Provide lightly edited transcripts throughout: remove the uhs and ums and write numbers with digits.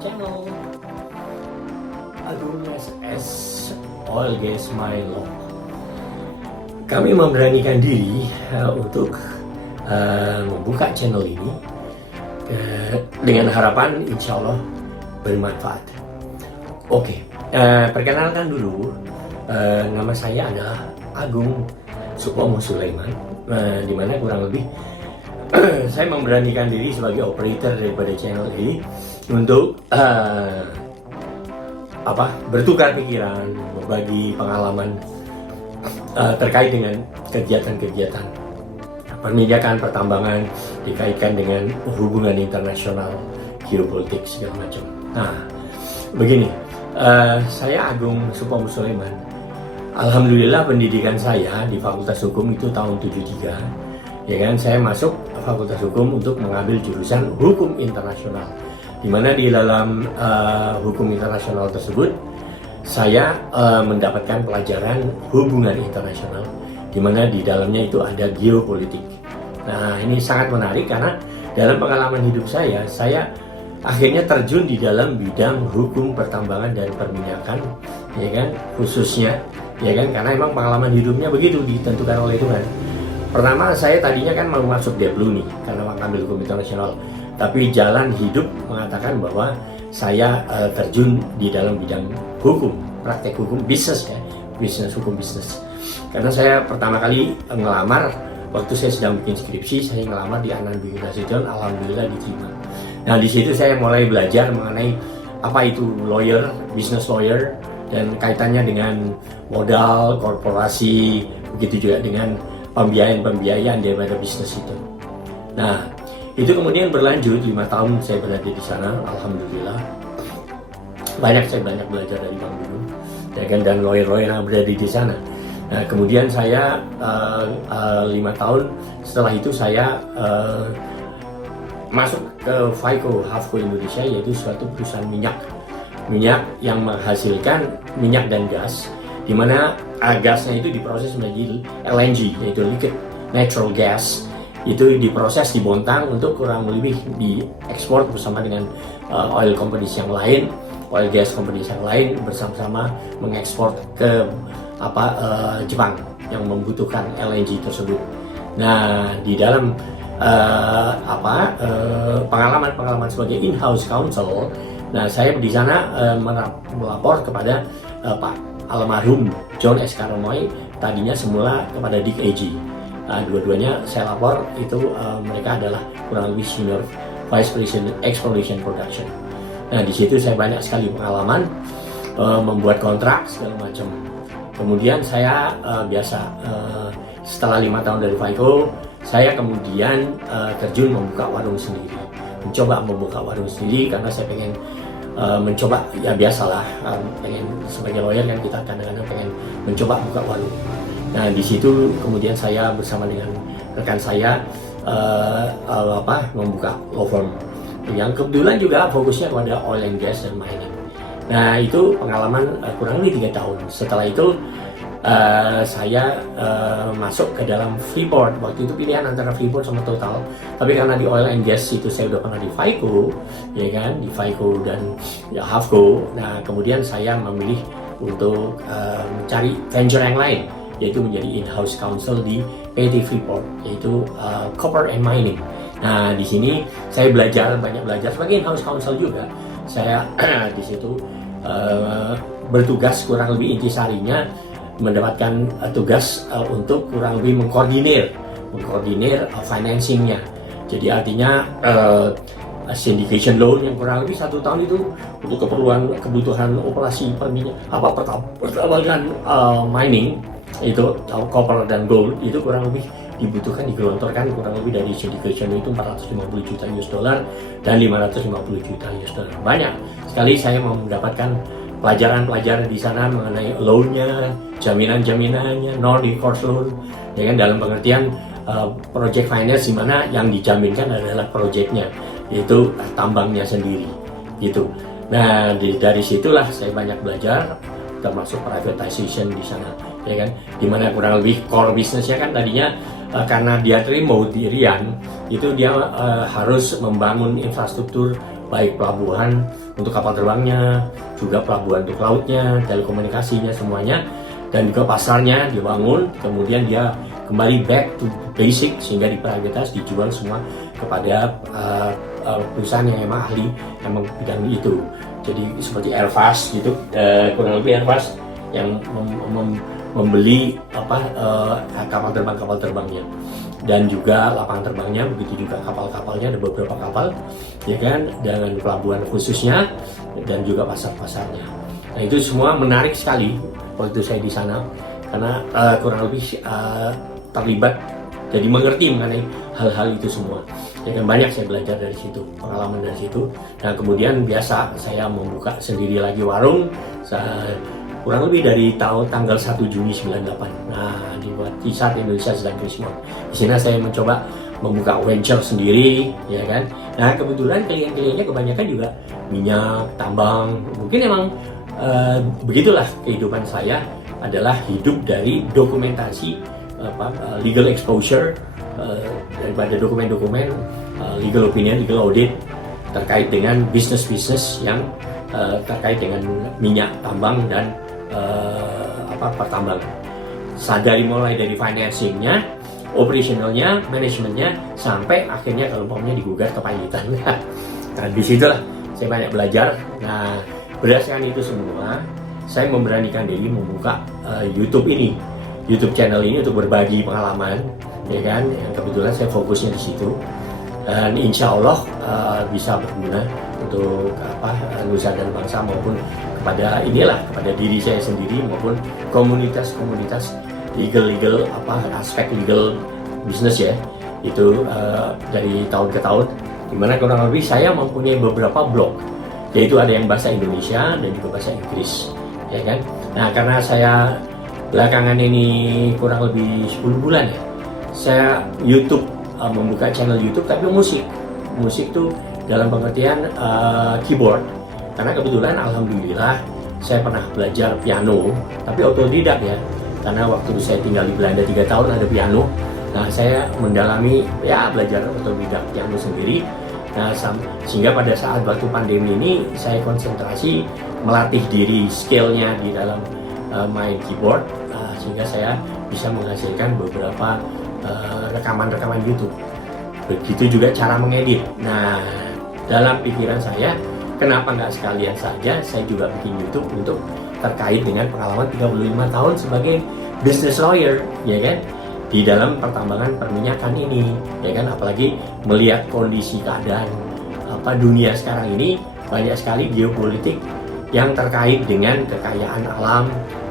channel Agung SS Oil Gas Milo. Kami memberanikan diri untuk membuka channel ini dengan harapan insya Allah bermanfaat. Oke, perkenalkan dulu, nama saya adalah Agung Supomo Sulaiman, di mana kurang lebih saya memberanikan diri sebagai operator daripada channel ini untuk bertukar pikiran, berbagi pengalaman terkait dengan kegiatan-kegiatan perminyakan, pertambangan dikaitkan dengan hubungan internasional, geopolitik segala macam. Nah, begini, saya Agung Supomo Sulaiman. Alhamdulillah pendidikan saya di Fakultas Hukum itu tahun 73. Ya kan, saya masuk Fakultas Hukum untuk mengambil jurusan Hukum Internasional, di mana di dalam Hukum Internasional tersebut saya mendapatkan pelajaran hubungan internasional, di mana di dalamnya itu ada geopolitik. Nah, ini sangat menarik karena dalam pengalaman hidup saya akhirnya terjun di dalam bidang hukum pertambangan dan perminyakan, ya kan, khususnya, ya kan, karena memang pengalaman hidupnya begitu ditentukan oleh Tuhan. Pertama, saya tadinya kan mau masuk Deplu nih, karena mau ambil hukum internasional. Tapi jalan hidup mengatakan bahwa saya terjun di dalam bidang hukum, praktek hukum, bisnis ya, hukum bisnis. Karena saya pertama kali ngelamar, waktu saya sedang bikin skripsi, saya ngelamar di Anand Nasution, alhamdulillah diterima. Nah, di situ saya mulai belajar mengenai apa itu lawyer, business lawyer, dan kaitannya dengan modal, korporasi, begitu juga dengan pembiayaan daripada bisnis itu. Nah, itu kemudian berlanjut 5 tahun saya berada di sana, alhamdulillah. Saya banyak belajar dari Bang Dulu, ya kan, dan lawyer-lawyer yang berada di sana. Nah, kemudian saya 5 tahun setelah itu saya masuk ke Hafco Indonesia, yaitu suatu perusahaan minyak yang menghasilkan minyak dan gas, di mana gasnya itu diproses menjadi LNG, yaitu liquid natural gas. Itu diproses di Bontang untuk kurang lebih diekspor bersama dengan oil companies yang lain, oil gas companies yang lain, bersama-sama mengekspor ke Jepang yang membutuhkan LNG tersebut. Nah, di dalam pengalaman sebagai in-house counsel, nah saya di sana melapor kepada Pak almarhum John S. Karomoy, tadinya semula kepada Dick Agee. Dua-duanya saya lapor itu mereka adalah kurang lebih senior vice president exploration production. Nah, di situ saya banyak sekali pengalaman membuat kontrak segala macam. Kemudian saya setelah 5 tahun dari FICO, saya kemudian terjun membuka warung sendiri, mencoba membuka warung sendiri karena saya pengen mencoba, ya biasalah, pengen sebagai lawyer kan kita kadang-kadang pengen mencoba buka warung. Nah, di situ kemudian saya bersama dengan rekan saya membuka law firm yang kebetulan juga fokusnya pada oil and gas dan mining. Nah, itu pengalaman kurang lebih 3 tahun. Setelah itu saya masuk ke dalam Freeport. Waktu itu pilihan antara Freeport sama Total, tapi karena di oil and gas itu saya udah pernah di FICO, ya kan, di FICO dan ya Hafco. Nah, kemudian saya memilih untuk mencari venture yang lain, yaitu menjadi in-house counsel di PT Freeport, yaitu Copper and Mining. Nah, di sini saya banyak belajar sebagai in-house counsel juga. Saya di situ bertugas kurang lebih intisarinya mendapatkan tugas untuk kurang lebih mengkoordinir financingnya. Jadi artinya syndication loan yang kurang lebih 1 tahun itu untuk kebutuhan operasi pertambangan mining itu copper dan gold itu kurang lebih digelontorkan kurang lebih dari syndication itu 450 juta US dollar dan 550 juta US dollar. Banyak sekali saya mendapatkan pelajaran di sana mengenai loan-nya, jaminan-jaminannya, non-recourse loan, ya kan, dalam pengertian project finance di mana yang dijaminkan adalah projectnya, yaitu tambangnya sendiri, gitu. Nah, dari situlah saya banyak belajar, termasuk privatization di sana, ya kan, dimana kurang lebih core bisnisnya kan tadinya karena dia remote di Rian, itu dia harus membangun infrastruktur baik pelabuhan untuk kapal terbangnya, juga pelabuhan untuk lautnya, telekomunikasinya semuanya, dan juga pasarnya dibangun, kemudian dia kembali back to basic sehingga diprivatize, dijual semua kepada perusahaan yang emang ahli emang bidang itu. Jadi seperti Airbus gitu, kurang lebih Airbus yang membeli kapal terbangnya, dan juga lapangan terbangnya, begitu juga kapalnya, ada beberapa kapal ya kan, dengan pelabuhan khususnya dan juga pasar-pasarnya. Nah itu semua menarik sekali waktu saya di sana, karena kurang lebih terlibat, jadi mengerti mengenai hal-hal itu semua. Ya kan, banyak saya belajar dari situ, pengalaman dari situ. Nah kemudian biasa saya membuka sendiri lagi warung, kurang lebih dari tanggal 1 Juni 98. Nah di saat Indonesia sedang krisis. Di sini saya mencoba membuka venture sendiri, ya kan. Nah kebetulan klien-kliennya kebanyakan juga minyak, tambang. Mungkin emang begitulah kehidupan saya, adalah hidup dari dokumentasi legal exposure, daripada dokumen-dokumen legal opinion, legal audit terkait dengan bisnis-bisnis yang terkait dengan minyak, tambang, dan pertambangan. Dari mulai dari financingnya, operationalnya, manajemennya, sampai akhirnya kalau umpamanya digugat kepailitan. Nah disitulah saya banyak belajar. Nah berdasarkan itu semua, saya memberanikan diri membuka YouTube channel ini untuk berbagi pengalaman, ya kan, yang kebetulan saya fokusnya di situ, dan insya Allah bisa berguna untuk nusa dan bangsa, maupun kepada diri saya sendiri maupun komunitas legal aspek legal bisnis ya, itu dari tahun ke tahun, dimana kurang lebih saya mempunyai beberapa blog, yaitu ada yang bahasa Indonesia dan juga bahasa Inggris, ya kan. Nah karena saya belakangan ini kurang lebih 10 bulan ya, saya YouTube membuka channel YouTube, tapi musik tuh dalam pengertian keyboard, karena kebetulan alhamdulillah saya pernah belajar piano, tapi otodidak ya, karena waktu saya tinggal di Belanda 3 tahun ada piano. Nah saya mendalami belajar otodidak piano sendiri. Nah sehingga pada saat waktu pandemi ini saya konsentrasi melatih diri skillnya di dalam main keyboard, sehingga saya bisa menghasilkan beberapa rekaman-rekaman YouTube. Begitu juga cara mengedit. Nah dalam pikiran saya, kenapa nggak sekalian saja saya juga bikin YouTube untuk terkait dengan pengalaman 35 tahun sebagai business lawyer, ya kan, di dalam pertambangan perminyakan ini, ya kan. Apalagi melihat kondisi keadaan dunia sekarang ini, banyak sekali geopolitik yang terkait dengan kekayaan alam,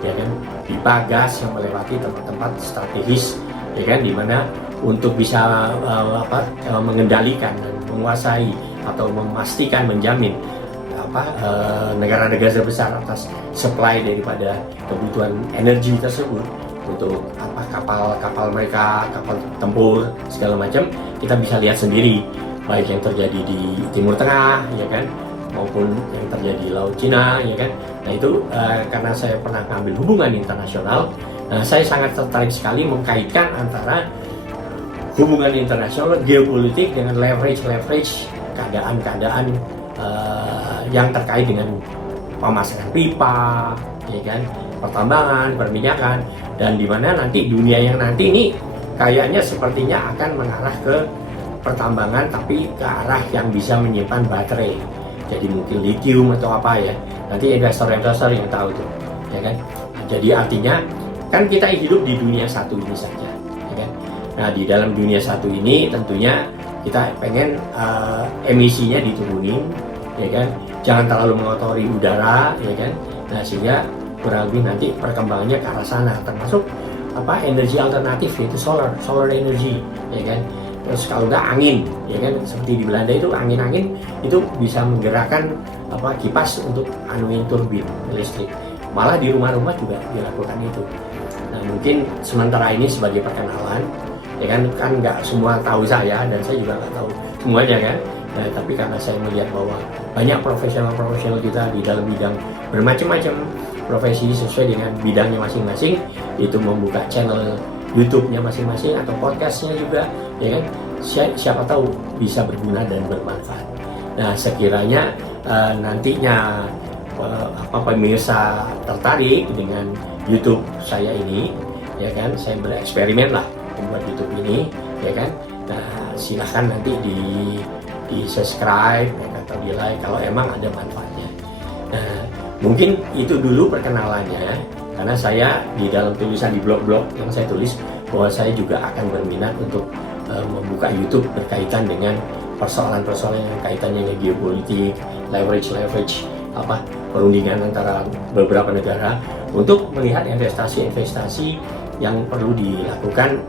ya kan, pipa gas yang melewati tempat-tempat strategis, ya kan, di mana untuk bisa mengendalikan dan menguasai atau memastikan, menjamin negara-negara besar atas supply daripada kebutuhan energi tersebut untuk kapal mereka, kapal tempur segala macam, kita bisa lihat sendiri, baik yang terjadi di Timur Tengah, ya kan, maupun yang terjadi di Laut Cina, ya kan. Nah itu karena saya pernah ngambil hubungan internasional, saya sangat tertarik sekali mengkaitkan antara hubungan internasional, geopolitik, dengan leverage keadaan yang terkait dengan pemasangan pipa, ya kan, pertambangan, perminyakan, dan di mana nanti dunia yang nanti ini kayaknya sepertinya akan mengarah ke pertambangan, tapi ke arah yang bisa menyimpan baterai. Jadi mungkin lithium atau apa ya. Nanti investor-investor yang tahu tuh, ya kan. Jadi artinya kan kita hidup di dunia satu ini saja, ya kan. Nah di dalam dunia satu ini tentunya kita pengen emisinya diturunin, ya kan. Jangan terlalu mengotori udara, ya kan. Nah sehingga kurang lebih nanti perkembangannya ke arah sana, termasuk energi alternatif, yaitu solar energy, ya kan. Terus kalau udah angin, ya kan, seperti di Belanda itu angin itu bisa menggerakkan kipas untuk anuin turbin listrik. Malah di rumah-rumah juga dilakukan itu. Nah mungkin sementara ini sebagai perkenalan, ya kan nggak semua tahu saya, dan saya juga nggak tahu semuanya kan. Nah, tapi karena saya melihat bahwa banyak profesional kita di dalam bidang bermacam-macam profesi sesuai dengan bidangnya masing-masing, itu membuka channel YouTube-nya masing-masing atau podcastnya juga, ya kan, siapa tahu bisa berguna dan bermanfaat. Nah, sekiranya nantinya pemirsa tertarik dengan YouTube saya ini, ya kan, saya bereksperimen lah membuat YouTube ini, ya kan. Nah, silahkan nanti di subscribe atau di like kalau emang ada manfaatnya. Nah, mungkin itu dulu perkenalannya, karena saya di dalam tulisan di blog-blog yang saya tulis bahwa saya juga akan berminat untuk membuka YouTube berkaitan dengan persoalan-persoalan yang kaitannya dengan geopolitik, leverage, perundingan antara beberapa negara untuk melihat investasi-investasi yang perlu dilakukan,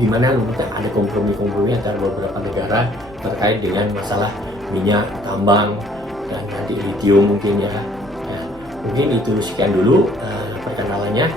di mana ada kompromi-kompromi antara beberapa negara terkait dengan masalah minyak, tambang, dan nanti lithium mungkin ya. Nah, mungkin itu sekian dulu perkenalannya.